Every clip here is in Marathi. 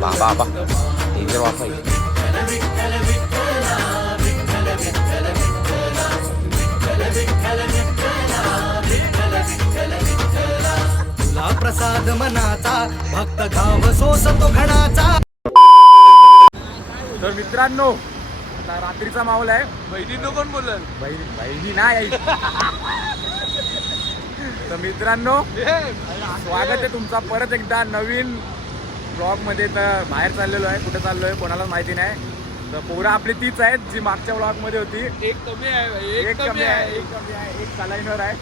बाबा डेंजर वाफ आहे. तुला प्रसाद मनाचा भक्त घाव सोसतो घणाचा. तर मित्रांनो आता रात्रीचा माहोल आहे. बहिणीनं कोण बोलल? बहिणी नाही. तर मित्रांनो स्वागत आहे तुमचा परत एकदा नवीन ब्लॉग मध्ये. तर बाहेर चाललेलो आहे. कुठे चाललोय कोणाला माहिती नाही. तर पोरं आपली तीच आहेत जी मागच्या ब्लॉग मध्ये होती. एक कमी आहे, एक कमी आहे, एक चालाईनवर आहे.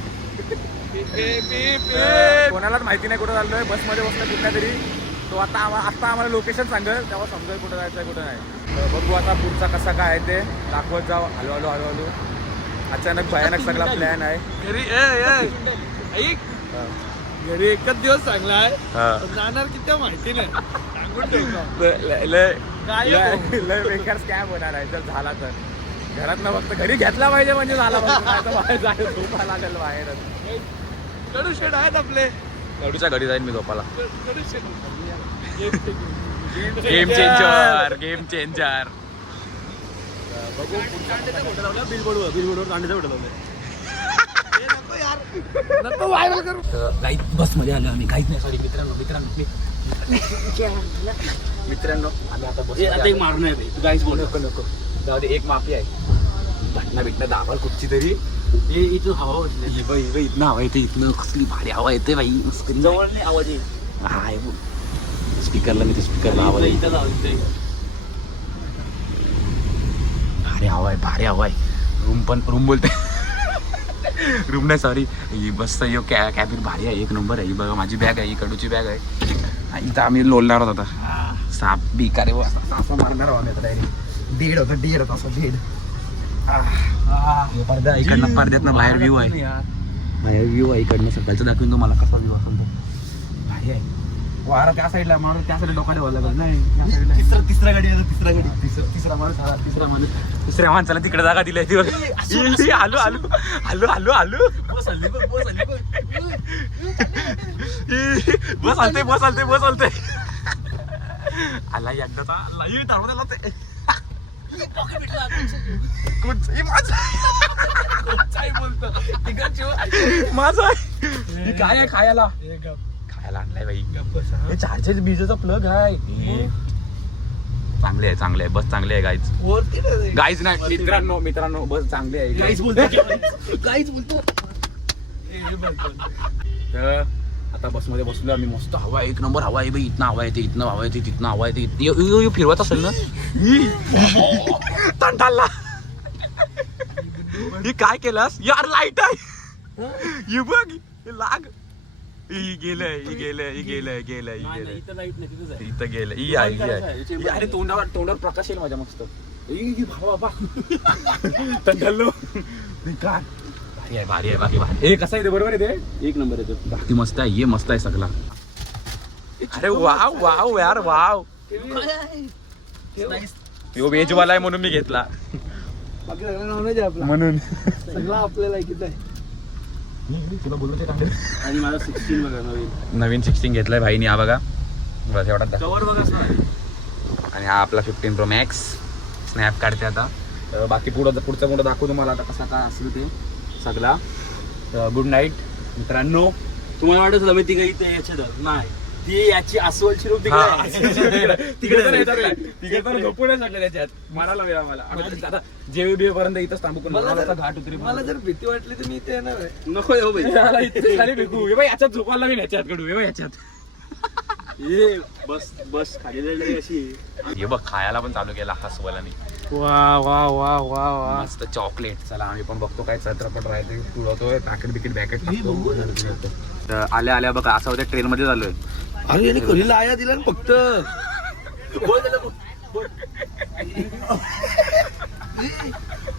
आहे. कोणालाच माहिती नाही कुठं चाललोय. बसमध्ये बसलं कुठल्या तरी. तो आता आम्हाला लोकेशन सांगेल तेव्हा समजेल कुठं जायचं आहे कुठं नाही. तर बघू आता पुढचा कसा काय आहे ते दाखवत जाऊ. हळू. अचानक भयानक सगळा प्लॅन आहे. घरी ऐक, घरी एकच दिवस चांगला आहे. जाणार किती माहिती नाही. सांगून ठेवतो. लय बेकार स्कॅम होणार आहे जर झाला तर. घरात ना फक्त घरी घेतला पाहिजे म्हणजे झाला पाहिजे. बाहेर जायला झोपा लागेल बाहेरच. कडू शेड आहेत आपले. कडूच्या घरी जाईन मी झोपाला. कडू शेड गेम चेंजर. बघू गाईत बस मध्ये आलो आम्ही. काहीच नाही. सॉरी मित्रांनो आम्ही आता बस आता एक मारणं आहे. तू काहीच बोल नको जाऊ दे. एक माफी आहे. भेटणं दाबाल कुठची तरी. इथं हवा वाटली. इथनं हवा येते. इथनं कसली भारी हवा येते बाई. जवळ नाही आवाज आहे. हा आहे स्पीकरला मी स्पीकरला आवाज आहे. इथं जाऊ इथे. भारी हवा आहे. रूम बोलते. रूम नाही सॉरी. ही बसचा यो कॅबिन भारी आहे. एक नंबर आहे. ही बघा माझी बॅग आहे. ही कडूची बॅग आहे. इथं आम्ही लोलणार होतो आता. साप बिकारे सापा मारणार आहोत आता डायरेक्ट. दीड होता पडदा इकडनं पडद्यातनं बाहेर व्ह्यू आहे. इकडनं सकाळचं दाखवून तुम्हाला कसा व्ह्यू असेल तो. भारी आहे. वारा त्या साईडला माणूस त्या साईडला डोकाडे व्हायला लागत नाही. तिसरा गाडी आहे. दुसऱ्या माणसाला तिकडे जागा दिली आहे. आलो बस आलते आला एकदा ते माझा काय आहे खायला आणलाय बाई. चार्जेस बीजेचा प्लग आहे. चांगले आहे बस चांगली आहे. गाईज नाही मित्रांनो बस चांगली आहे. काहीच बोलतो. तर आता बसमध्ये बसलो आम्ही. मस्त हवा आहे. एक नंबर हवा आहे बाई. इथनं हवा येते तिथनं हवा येते. फिरवत असेल ना तंटाला. हे काय केलंस यार. लाईट आहे. हे बघ लाग. गेलंय. इथं गेलं. अरे तोंडावर प्रकाश येईल माझ्या मस्त. बाबा तंटालो भारी आहे. बाकी भारी. कसं आहे ते बरोबर आहे ते. एक नंबर आहे. बाकी मस्त आहे. मस्त आहे सगळा. अरे वाव यार वाव. यो वेजवाला आहे म्हणून मी घेतला. बाकी सगळं नॉनव्हेज आहे आपला. म्हणून सगळं आपल्याला ऐकत आहे. तुला बोलू आणि मला 16 बघा नवीन 16 घेतलाय भाईनी. हा बघा बस एवढा. कवर बघा. आणि हा आपला 15 Pro Max. स्नॅप काढते आता. तर बाकी पुढचं दाखवू तुम्हाला आता कसा काय असेल ते सगळा. तर गुड नाईट मित्रांनो. तुम्हाला वाटत होतं मी तिघ इथे याच्यात नाही. ती याची अस्वलची रूप तिकडे झोपून त्याच्यात मारायला वेळ आम्हाला. आता जेवी पर्यंत इथंच थांबू. घाट उतरी. मला जर भीती वाटली तर मी इथे येणार आहे. नको येऊ भाई. फेकू याच्यात झोपायला मी याच्यात कडू याच्यात. बस खाली अशी. हे बघ खायला पण चालू केला हसवालानी. वा मस्त चॉकलेट. चला आम्ही पण बघतो काय छत्रपट राहते. तुळवतोय पॅकेट बॅकेट. आल्या बघा असं होत्या ट्रेन मध्ये झालोय. अरे याने खोलीला आया दिला ना फक्त.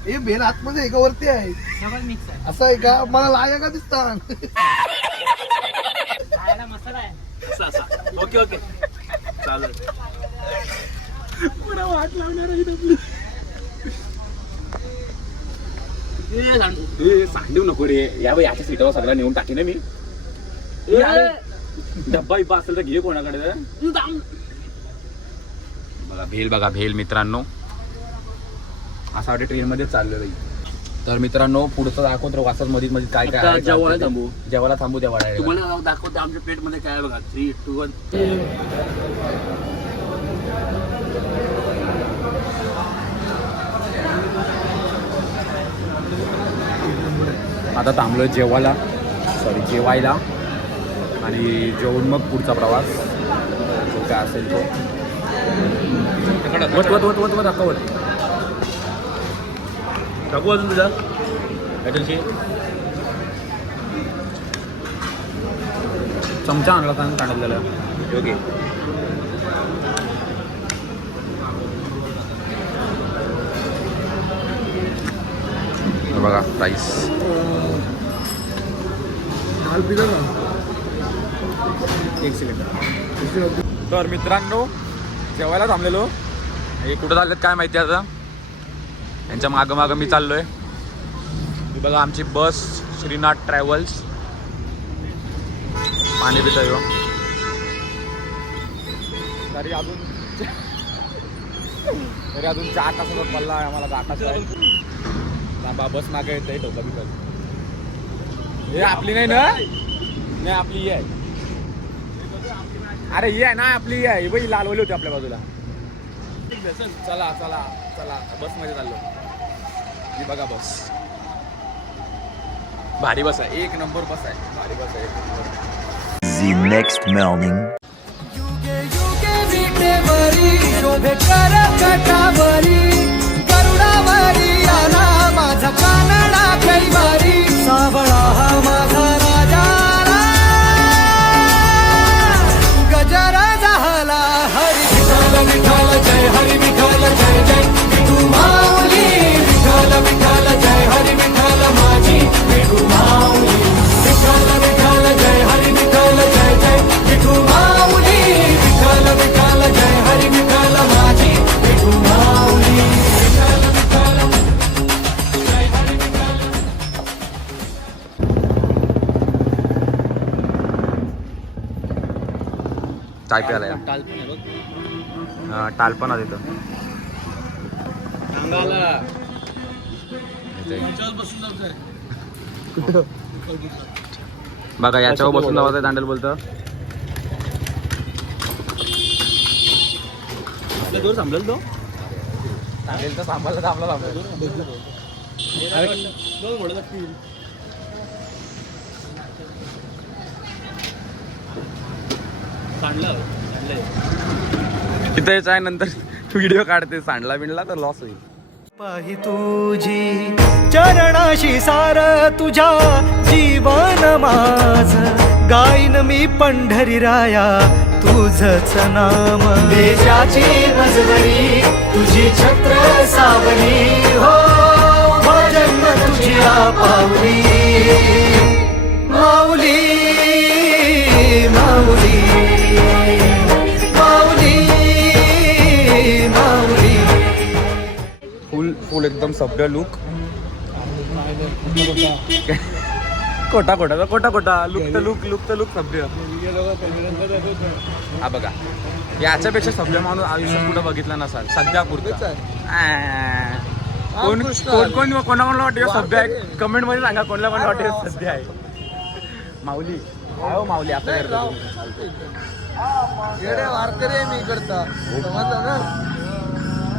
हे बेल आतमध्ये एका वरती आहे. असं आहे का. मला लाया का दिसतात. ओके चालेल. पुरा वाट लावणार आहे. सांगू नको रे. या बाई याच्या सीटावर सगळा नेऊन टाकीन मी. डब्बा बिब्बा असेल तर घे कोणाकडे. बघा भेल, बघा भेल मित्रांनो. असं वाटतं ट्रेनमध्ये चाललेलं आहे. तर मित्रांनो पुढचं दाखवतो वाचत मध्ये मध्ये काय काय आहे. जेवायला थांबू, जेवायला थांबू तेव्हा direct. तुम्हाला दाखवते आमच्या प्लेट मध्ये काय आहे बघा. 3, 2, 1. आता थांबलोय जेवायला, जेवायला आणि जेवून मग पुढचा प्रवास जो काय असेल तो दाखवत टाकू अजून तुझा चमचा आणला काढलेला योग्य. बघा राईस. एक सेकंड. तर मित्रांनो जेवायला थांबलेलो. हे कुठं चाललेत काय माहिती आता. यांच्या मागं मागं मी चाललोय. ही बघा आमची बस श्रीनाथ ट्रॅव्हल्स. पाणी पिता येऊ तरी अजून 4 तासाचा पल्ला आहे आम्हाला. जाताच आहे. बस मागे येते ठोका बिकल. हे आपली नाही ना. नाही आपली ही आहे. अरे ही आहे ना आपली ही आहे. ही लालवली होती आपल्या बाजूला. चला चला चला बस मध्ये चाललो. ही बघा बस भारी बस आहे. 1 नंबर बस आहे. भारी बस आहे. The next morning. युगे युगे विटेवरी शोभे कर कटावरी करुणावरी आला माझा कानडा कैवारी सावळा हा माझा राजा गजरा झाला हरी विठ्ठल विठ्ठल जय हरी विठ्ठल जय जय विठू माऊली विठ्ठल विठ्ठल जय हरी विठ्ठल माझी विठू माऊली विठ्ठल विठ्ठल जय हरी विठ्ठल जय जय विठू माऊली विठ्ठल विठ्ठल जय हरी विठ्ठल माझी विठू माऊली विठ्ठल विठ्ठल जय हरी विठ्ठल. चाय प्यायला या. टालपणा तिथं बघा याच्यावर बसून जावं दांडेल बोलतं. आपल्या दूर थांबलेल तो दांडेल तर थांबला थांबला. तिथं यायचं आहे. नंतर व्हिडिओ काढते. सांडला बिंडला तर लॉस होईल. पाही तुझी चरणाशी सार तुझ्या जीवन माझ गाईन मी पंढरी राया तुझच नाम देशाची मजवरी तुझी छत्र सावली हो भजन तुझी पावली माऊली माऊली माऊली माऊली. फुल एकदम सभ्य लुक. कोटा लुक सभ्य. हा बघा याच्यापेक्षा सभ्य माणूस आयुष्यात कुठं बघितला नसाल सध्या पुरतं. कोणाला वाटतं सभ्य आहे कमेंट मध्ये सांगा. कोणाला पण वाटतं सध्या आहे. माऊली हो माऊली आपल्या वारकरी मी करता समजलं ना.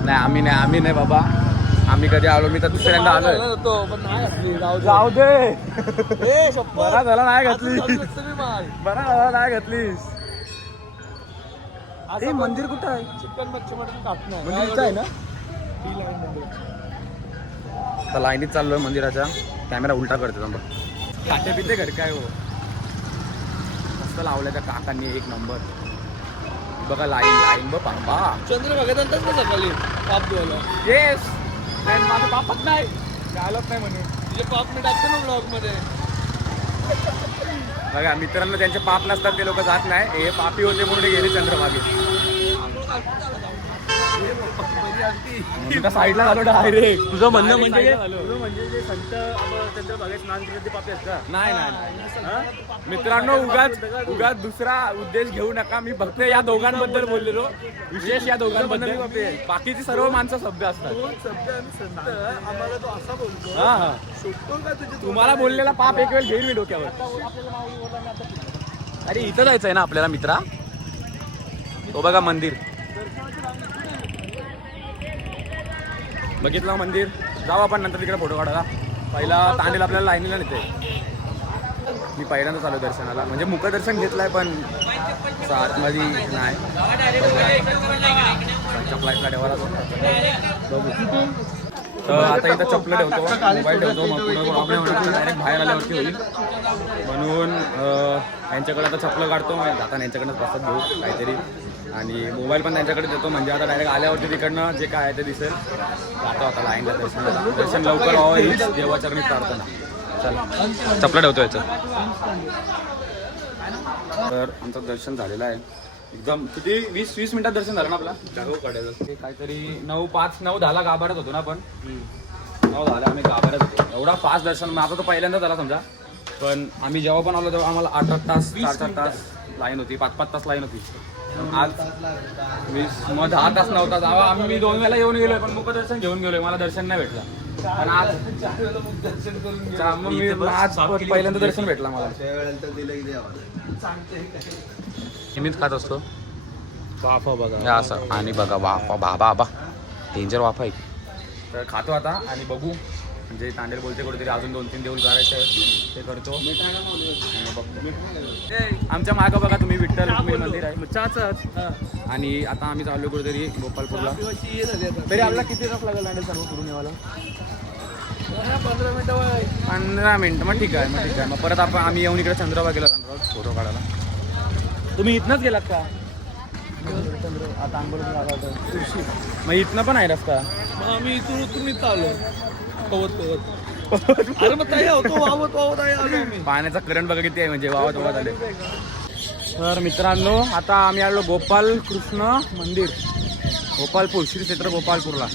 नाही आम्ही नाही बाबा. आम्ही कधी आलो. मी तर दुसऱ्यांदा आलोय. जाऊ दे. बरा झाला नाही घातलीस. बरा झाला नाही घातलीस. हे मंदिर कुठं आहे. चिकन मच्छी मटन कापणं मंदिरचं आहे ना. आता लाईनीत चाललोय मंदिराच्या. कॅमेरा उलटा करते बघ. खाते पिते घर काय हो. मस्त लावलं त्या काकांनी 1 नंबर. बघा लाईन बघ पापा. चंद्र बघत ना सकाळी पाप धुवायला. येस माझं पापच नाही. आलंच नाही म्हणून. तुझे पाप मी टाकतो ना ब्लॉग मध्ये. बघा मित्रांनो त्यांचे पाप नसतात ते लोक जात नाही. हे पापी होते म्हणून गेले चंद्रभागे. साईडला झालो डायरेक्ट. तुझं म्हणणं म्हणजे म्हणजे संत त्यांचं बघायचं स्नान केलं ते पापी का? नाही मित्रांनो, उगाच दुसरा उद्देश घेऊ नका. मी फक्त या दोघांबद्दल बोललेलो, विशेष या दोघांबद्दल. बाकीची सर्व माणसं सभ्य असतात. आम्हाला तो असा बोलतो. हा सुटतो का तुझे? तुम्हाला बोललेला पाप एक वेळ घेईन मी डोक्यावर. अरे इथं जायचंय ना आपल्याला मित्रा. तो बघा मंदिर, बघितलं मंदिर. जाऊ आपण नंतर तिकडे फोटो काढायला. पहिला तांडेल आपल्याला लाईनीला नेते. मी पहिल्यांदाच आलो दर्शनाला, म्हणजे मुखदर्शन घेतलंय पण आतमध्ये नाही. चपलाईतला ठेवायला बघू. तर आता इथं चपलं ठेवतो, मोबाईल ठेवतो, मग पुढे डायरेक्ट बाहेर आल्यावरती होईल म्हणून यांच्याकडे आता चपलं काढतो. आता यांच्याकडनं प्रसाद घेऊ काहीतरी आणि मोबाईल पण त्यांच्याकडे देतो. म्हणजे आता डायरेक्ट आल्यावरती तिकडनं जे काय आहे ते दिसेल. जातो आता लाईनला दर्शनाला. दर्शन लवकर व्हावं हीच देवाचरणी प्रार्थना. चला चपलं ठेवतो याचं. तर आमचं दर्शन झालेलं आहे एकदम. किती 20 मिनिटात दर्शन झालं ना आपला. काहीतरी 9:05-9:10 गाभाऱ्यात होतो ना आपण. 9:10 आम्ही गाभाऱ्यात होतो. एवढा फास्ट दर्शन. माझा तो पहिल्यांदा झाला समजा. पण आम्ही जेव्हा पण आलो तेव्हा आम्हाला 8 तास 4 तास लाईन होती. 5 तास लाईन होती. आज 20 मग 10 तास 9 तास. मी 2 वेळेला येऊन गेलोय पण मुखदर्शन घेऊन गेलोय. मला दर्शन नाही भेटलं. पण आज पहिल्यांदा दर्शन भेटला मला. नेहमीच खात असतो वाफा बघा असं. आणि बघा वाफा बाबा डेंजर वाफा आहे. तर खातो आता आणि बघू. म्हणजे तांडेल बोलते कुठेतरी अजून 2-3 देऊळ करायचे आहे ते करतो आणि बघतो. आमच्या मागं बघा तुम्ही विठ्ठल रुक्मिणी मंदिर आहे. आणि आता आम्ही चाललो कुठेतरी गोपालपूरला. तरी आपल्याला किती तास लागेल तांडेल सर्व करून यावाला? 15 मिनिटं. मग ठीक आहे मग परत आम्ही येऊन इकडे चंद्रभागेला जाणार आहोत फोटो काढायला. तुम्ही इथनंच गेलात का? आता मग इथनं पण आहे रस्ता. मग आम्ही इथून आलो अरे मग ताई होतो वावत आहे आलो मी. पाण्याचा करंट बघा किती आहे म्हणजे वावत आले. तर मित्रांनो आता आम्ही आलो गोपाल कृष्ण मंदिर, गोपालपूर, श्री क्षेत्र गोपालपूरला.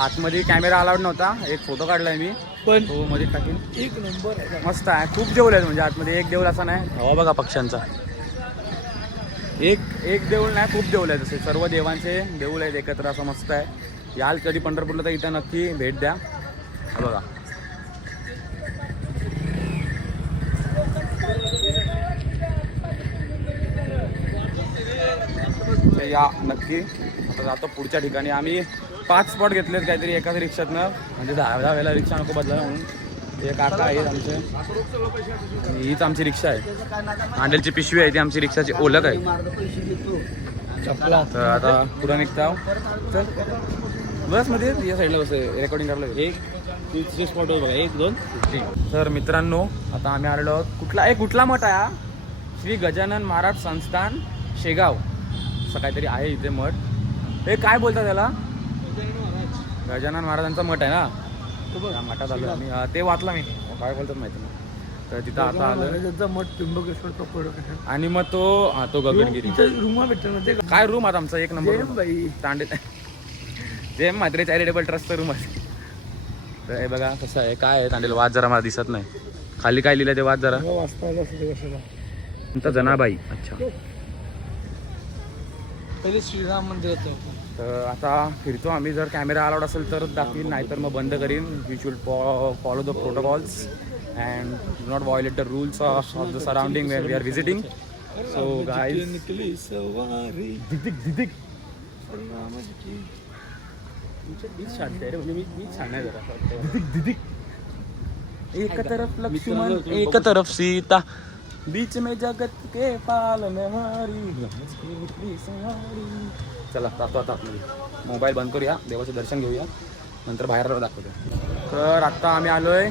आतमध्ये कॅमेरा अलाउड नव्हता. एक फोटो काढलाय मी पण तो मध्ये टाकीन. एक नंबर आहे, मस्त आहे. खूप देऊळ आहेत म्हणजे आतमध्ये. एक देऊळ असा नाही. हवा बघा पक्ष्यांचा. एक देऊळ नाही, खूप देऊळ आहेत. असे सर्व देवांचे देऊळ आहेत एकत्र. असं मस्त आहे. याल कधी पंढरपूरला तर इथं नक्की भेट द्या. हा बघा या नक्की. आता जातो पुढच्या ठिकाणी. आम्ही 5 स्पॉट घेतलेत काहीतरी एकाच रिक्षातनं. म्हणजे 10 वेळेला रिक्षा नको बदलायला म्हणून. हे काका आहेत आमचे आणि हीच आमची रिक्षा आहे. तांडेलची पिशवी आहे ती आमची रिक्षाची ओळख आहे. तर आता पुढं निघता. चल बसमध्ये या साईडला बस रेकॉर्डिंग करायला. एक स्पॉट बघा 1, 2, 3. तर मित्रांनो आता आम्ही आलेलो आहोत. कुठला मठ आहे हा? श्री गजानन महाराज संस्थान शेगाव असं काहीतरी आहे इथे मठ. हे काय बोलतात त्याला? गजानन महाराजांचा मठ आहे ना. त्या मठात आलो आम्ही. ते वाचला मी. काय बोलतात माहिती नाही. तर तिथं आता आलं मठ त्र्यंबकेश्वर आणि मग तो गगनगिरी रूम भेटते. काय रूम आता आमचा 1 नंबर बाई तांडे जे म्हात्रे चॅरिटेबल ट्रस्टचा रूम आहे. तर हे बघा कसं आहे. काय आहे तांडेल वाद जरा मला दिसत नाही. खाली काय लिहिलं ते वाद जरा. तुमचा जनाबाई. अच्छा. पहिले श्रीराम मंदिर होतं. तर आता फिरतो आम्ही. जर कॅमेरा अलाउड असेल तर दाखवीन, नाहीतर मग बंद करीन. We should follow the protocols and do not violate the rules of the surrounding where we are visiting. So guys निकली सवारी दिदिक एक तरफ लक्ष्मण एक तरफ सीता बीच में जगत के पालनहारी. चला जातो आता आतमध्ये. मोबाईल बंद करूया, देवाचं दर्शन घेऊया, नंतर बाहेर दाखवतो. तर आत्ता आम्ही आलोय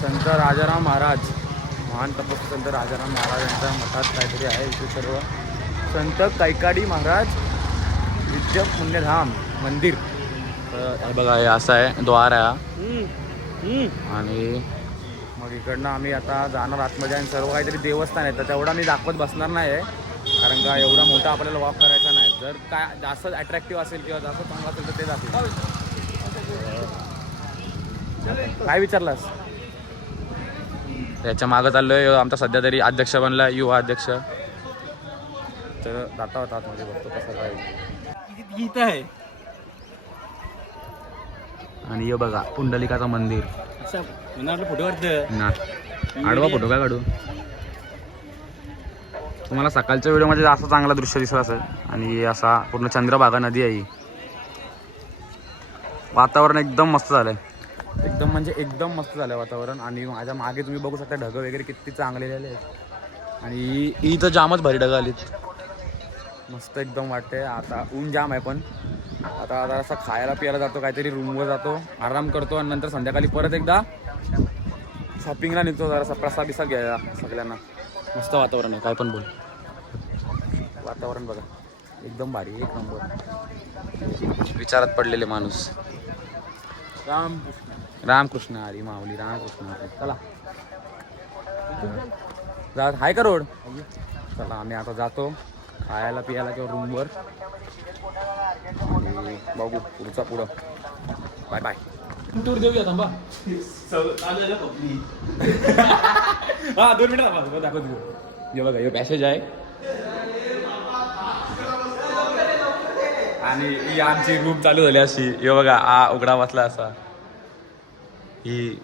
संत राजाराम महाराज, महान तपस्वी संत राजाराम महाराज यांच्या मठात काहीतरी आहे. इथे सर्व संत कैकाडी महाराज विद्या पुण्यधाम मंदिर. तर बघा हे असं आहे द्वार आहे. आणि मग इकडनं आम्ही आता जाणार आतमध्ये. आणि सर्व काहीतरी देवस्थान आहे तर तेवढा मी दाखवत बसणार नाही आहे, कारण का एवढा मोठा आपल्याला वॉक करायचा नाही. जर काय जास्त अट्रॅक्टिव्ह असेल किंवा जास्त चांगलं असेल तर ते जातील. काय विचारलास? याच्या मागं चाललोय. आमचा सध्या तरी अध्यक्ष बनला, युवा अध्यक्ष. तर जाता होता आतमध्ये, बघतो कसं काय. गीत आहे आणि हे बघा पुंडलिकाचं मंदिर. फोटो काढतं ना आडवा फोटो काय काढू. तुम्हाला सकाळच्या व्हिडिओमध्ये जास्त चांगला दृश्य दिसत असेल. आणि असा पूर्ण चंद्रभागा नदी आहे. वातावरण एकदम मस्त झालंय, एकदम म्हणजे एकदम मस्त झालं वातावरण. आणि माझ्या मागे तुम्ही बघू शकता ढगं वगैरे किती चांगले झाले आहेत. आणि इथं जामच भारी ढगं आलीत, मस्त एकदम वाटते. आता ऊन जाम आहे, पण आता असं खायला प्यायला जातो, काहीतरी रूमवर जातो, आराम करतो आणि नंतर संध्याकाळी परत एकदा शॉपिंगला निघतो, जरासा प्रसाद बिसाद घ्यायला सगळ्यांना. मस्त वातावरण आहे, काय पण बोल. वातावरण बघा एकदम भारी, एक नंबर. विचारात पडलेले माणूस रामकृष्ण हरी माऊली रामकृष्ण हरी. चला जा, हाय का रोड. चला आम्ही आता जातो खायला पियाला किंवा रूमवर. आणि बघू पुढं. Bye bye. टूर देऊया थांबा. हा 2 मिनिटं थांबा, दाखवतो. हे बघा हे पॅसेज आहे आणि ही आमची रूम चालू झाली अशी. हे बघा हा उघडा बसला असा, ही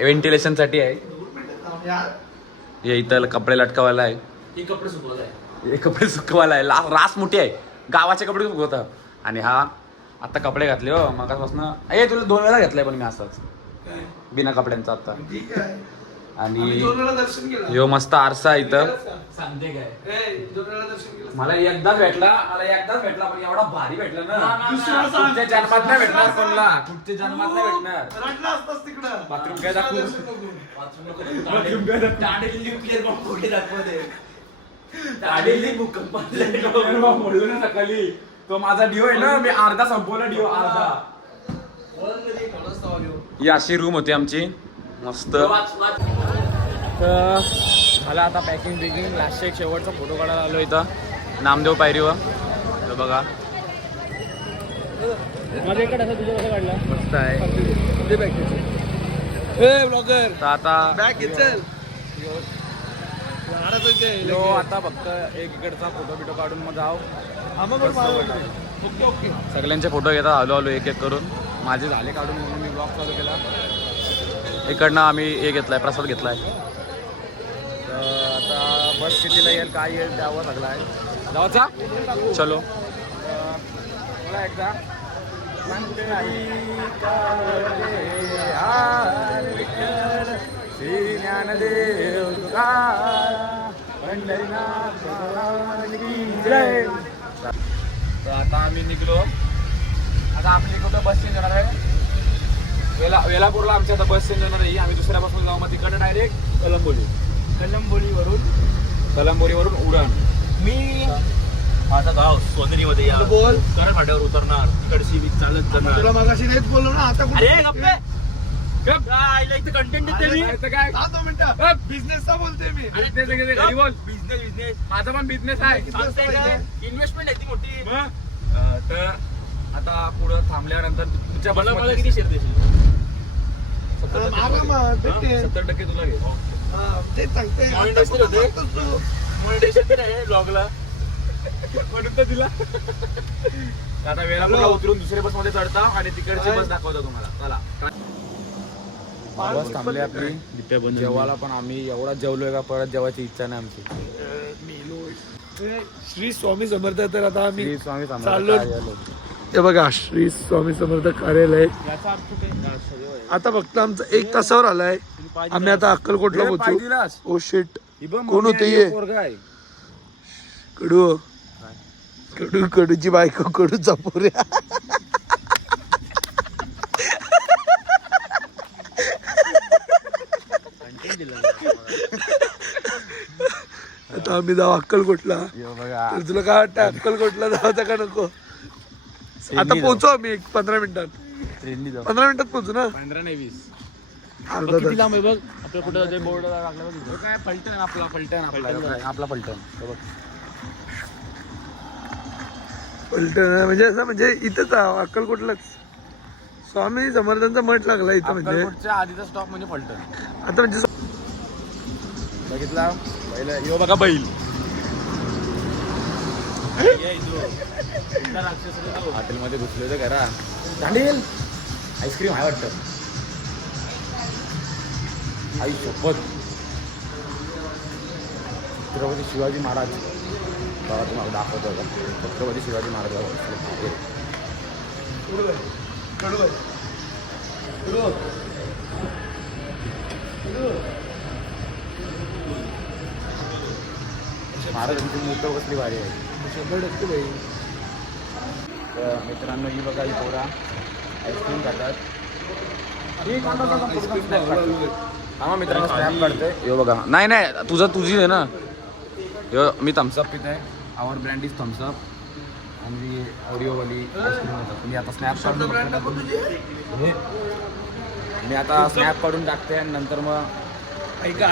व्हेंटिलेशन साठी आहे. हे इथं कपडे लटकावायला आहे, हे कपडे सुकवायला आहे. रास मोठी आहे, गावाचे कपडे सुकवतं. आणि हा आता कपडे घातले हो मगापासून. तुला 2 वेळा घेतलाय पण मी असंच बिना कपड्यांचा आता. आणि ह्यो मस्त आरसा आहे इथं. सांगते काय मला एकदाच भेटला पण एवढा भारी भेटला ना, कुठच्या जन्मात नाही भेटणार कोणला, कुठच्या जन्मात नाही भेटणार. बाथरूम काय दाखवू, बाथरूम काय दाखवू ना सकाळी. तो माझा डिओ आहे ना, मी अर्धा संपवला डिओ, अर्धा. ही अशी रूम होती आमची मस्त. तर मला आता पॅकिंग बिकिंग. लास्टचा एक शेवटचा फोटो काढायला आलो इथं नामदेव पायरीवर. तर बघा माझ्याकडे असं तुझं कसं काढला, मस्त आहे. तर आता आता फक्त एक इकडचा फोटो बिटो काढून मग जाऊ. सगळ्यांचे फोटो घेता आलो एक एक करून. माझे झाले काढून म्हणून मी ब्लॉग चालू केला. इकडनं आम्ही हे घेतलाय, प्रसाद घेतलाय. तर आता बस कितीला येईल काय येईल त्यावर सगळं आहे. जावाचा चलो. मला एकदा श्री ज्ञानदेव तर आता आम्ही निघलो. आता आपली कुठं बस चेंज होणार आहे, वेलापूरला आमच्या आता बस चेंज होणार आहे. आम्ही दुसऱ्या बसमध्ये जाऊ, मग तिकडे डायरेक्ट कलंबोलीवरून उडान. मी माझं गाव सोनेरीमध्ये या बोल करण फाट्यावर उतरणार, तिकडची चालत जाणार. तुला मागाशी नाहीच बोललो ना, आता अरे इथं कंटेंट देते मी. काय 2 मिनिटं बिझनेसचा बोलते मी. बिझनेस माझा पण बिझनेस आहे, इन्व्हेस्टमेंट आहे ती मोठी. तर आता पुढं थांबल्यानंतर तुमच्या मला किती शेअर देशील? 70% तुला घे. ते सांगते मॉनिटायझेशन होते, मॉनिटायझेशन पण आहे ब्लॉगला म्हणून तर दिला. आता वेळापूरला उतरून दुसऱ्या बस मध्ये चढता आणि तिकडची बस दाखवतो तुम्हाला. चला बस थांबली आपली. जेवायला पण आम्ही एवढा जेवलोय का परत जेवायची इच्छा नाही आमची. श्री स्वामी समर्थ. तर आता आम्ही श्री स्वामी समर्थ चाललो. कार्यालय. हे बघा श्री स्वामी समर्थ कार्यालय. आता फक्त आमचा 1 तासावर आलाय. आम्ही आता अक्कलकोटला पोहोचू. ओ शिट, कोण होते ये? कडू कडूची बायको, कडूचा पोऱ्या. आता आम्ही जाऊ अक्कलकोटला. तर तुला काय वाटतं अक्कलकोटला जायचं का नको? आता पोहोचू आम्ही 15 मिनिटात. 15 मिनिटात पोहोचू ना. 15 नाही 20. अर्धा किती तास. लांब आहे बघ. आपलं कुठं बोर्ड लागला बघ. काय फलटण, आपला फलटण. बघ पलटण म्हणजे असं म्हणजे इथंच अक्कलकोटलाच स्वामी समर्थांचा मठ लागला इथं म्हणजे अक्कलकोटच्या आधीचा स्टॉप म्हणजे फलटण. आता म्हणजे बघितला पहिलं यो बघा बैल हॉटेलमध्ये घुसले होते घरा चालेल आईस्क्रीम आहे वाटतं आई सोबत छत्रपती शिवाजी महाराज बाबा तुम्हाला दाखवतो होता छत्रपती शिवाजी महाराज महाराजांची मूर्त कसली भारी आहे 100% भाई. तर मित्रांनो ही बघा ही पोरा आईस्क्रीम खातात हा मित्रांनो स्नॅप काढते यो बघा नाही नाही तुझी आहे ना यो मी थम्सअप पित आहे आवर ब्रँड इज थम्सअप आणि ऑडिओवाली आईस्क्रीम होतात मी आता स्नॅप काढून मी आता स्नॅप काढून टाकते आणि नंतर मग ऐका